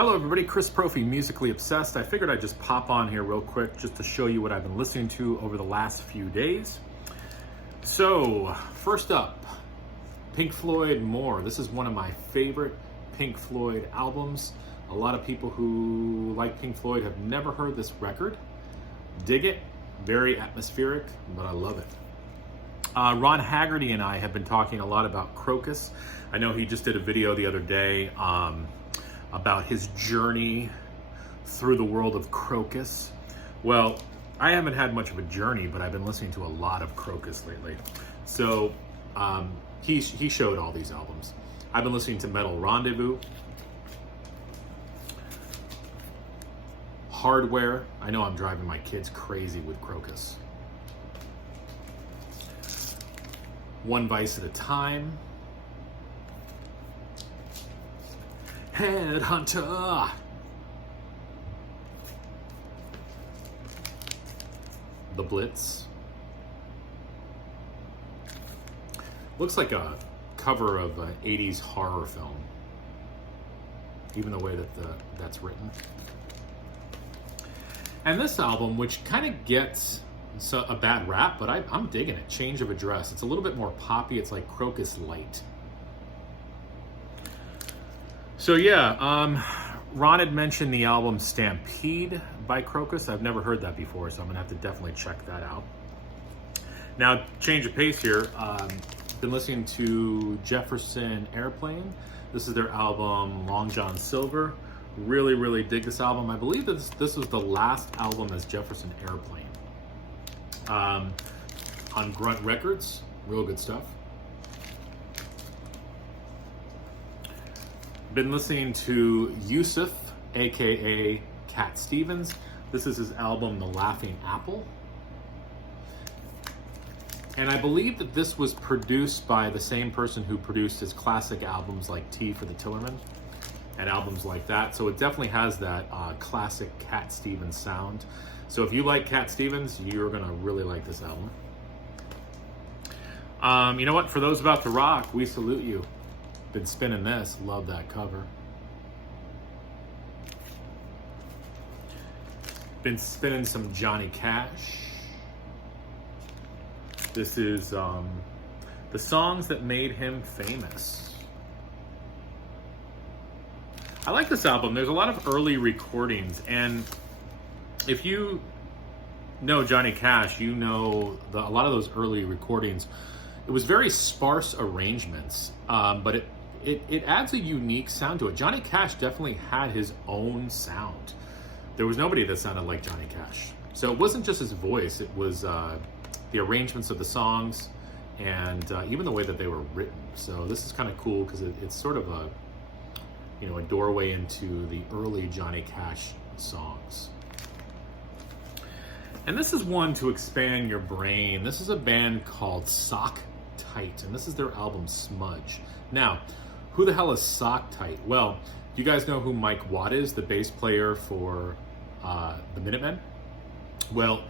Hello everybody, Chris Profi, Musically Obsessed. I figured I'd just pop on here real quick just to show you what I've been listening to over the last few days. So, first up, Pink Floydmoore. This is one of my favorite Pink Floyd albums. A lot of people who like Pink Floyd have never heard this record. Dig it, very atmospheric, but I love it. Ron Haggerty and I have been talking a lot about Crocus. I know he just did a video the other day about his journey through the world of Crocus. Well, I haven't had much of a journey, but I've been listening to a lot of Crocus lately. So he showed all these albums. I've been listening to Metal Rendezvous, Hardware. I know I'm driving my kids crazy with Crocus. One Vice at a Time, Headhunter, The Blitz. Looks like a cover of an 80s horror film, even the way that that's written. And this album, which kind of gets a bad rap, but I'm digging it. Change of Address. It's a little bit more poppy. It's like Crocus Light. So yeah, Ron had mentioned the album Stampede by Crocus. I've never heard that before, so I'm gonna have to definitely check that out. Now, change of pace here. Been listening to Jefferson Airplane. This is their album Long John Silver. Really, really dig this album. I believe that this was the last album as Jefferson Airplane. On Grunt Records, real good stuff. Been listening to Yusuf, aka Cat Stevens. This is his album The Laughing Apple. And I believe that this was produced by the same person who produced his classic albums like Tea for the Tillerman and albums like that. So it definitely has that classic Cat Stevens sound. So if you like Cat Stevens, you're gonna really like this album. You know what? For those about to rock, we salute you. Been spinning this. Love that cover. Been spinning some Johnny Cash. This is the songs that made him famous. I like this album. There's a lot of early recordings, and if you know Johnny Cash, you know a lot of those early recordings, it was very sparse arrangements, but it adds a unique sound to it. Johnny Cash definitely had his own sound. There was nobody that sounded like Johnny Cash. So it wasn't just his voice, it was the arrangements of the songs and even the way that they were written. So this is kind of cool because it's sort of a doorway into the early Johnny Cash songs. And this is one to expand your brain. This is a band called Sock Tight, and this is their album Smudge. Now, who the hell is Sock Tight? Well, you guys know who Mike Watt is, the bass player for the Minutemen? Well,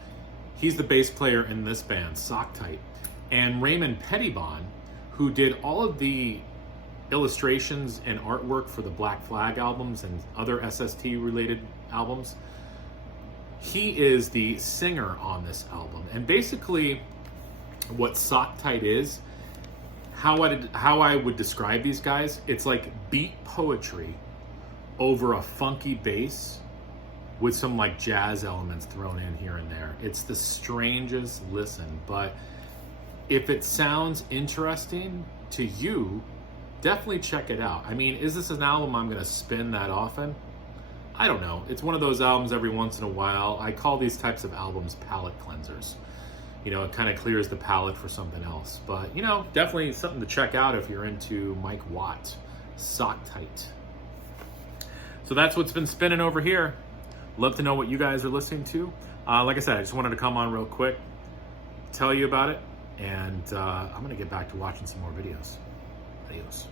he's the bass player in this band, Sock Tight. And Raymond Pettibon, who did all of the illustrations and artwork for the Black Flag albums and other SST-related albums, he is the singer on this album. And basically, what Sock Tight is, how I would describe these guys, it's like beat poetry over a funky bass with some like jazz elements thrown in here and there. It's the strangest listen, but if it sounds interesting to you, definitely check it out. I mean, is this an album I'm gonna spin that often? I don't know. It's one of those albums every once in a while. I call these types of albums palate cleansers. It kind of clears the palate for something else. But, definitely something to check out if you're into Mike Watt, Sock Tight. So that's what's been spinning over here. Love to know what you guys are listening to. Like I said, I just wanted to come on real quick, tell you about it, and I'm going to get back to watching some more videos. Adios.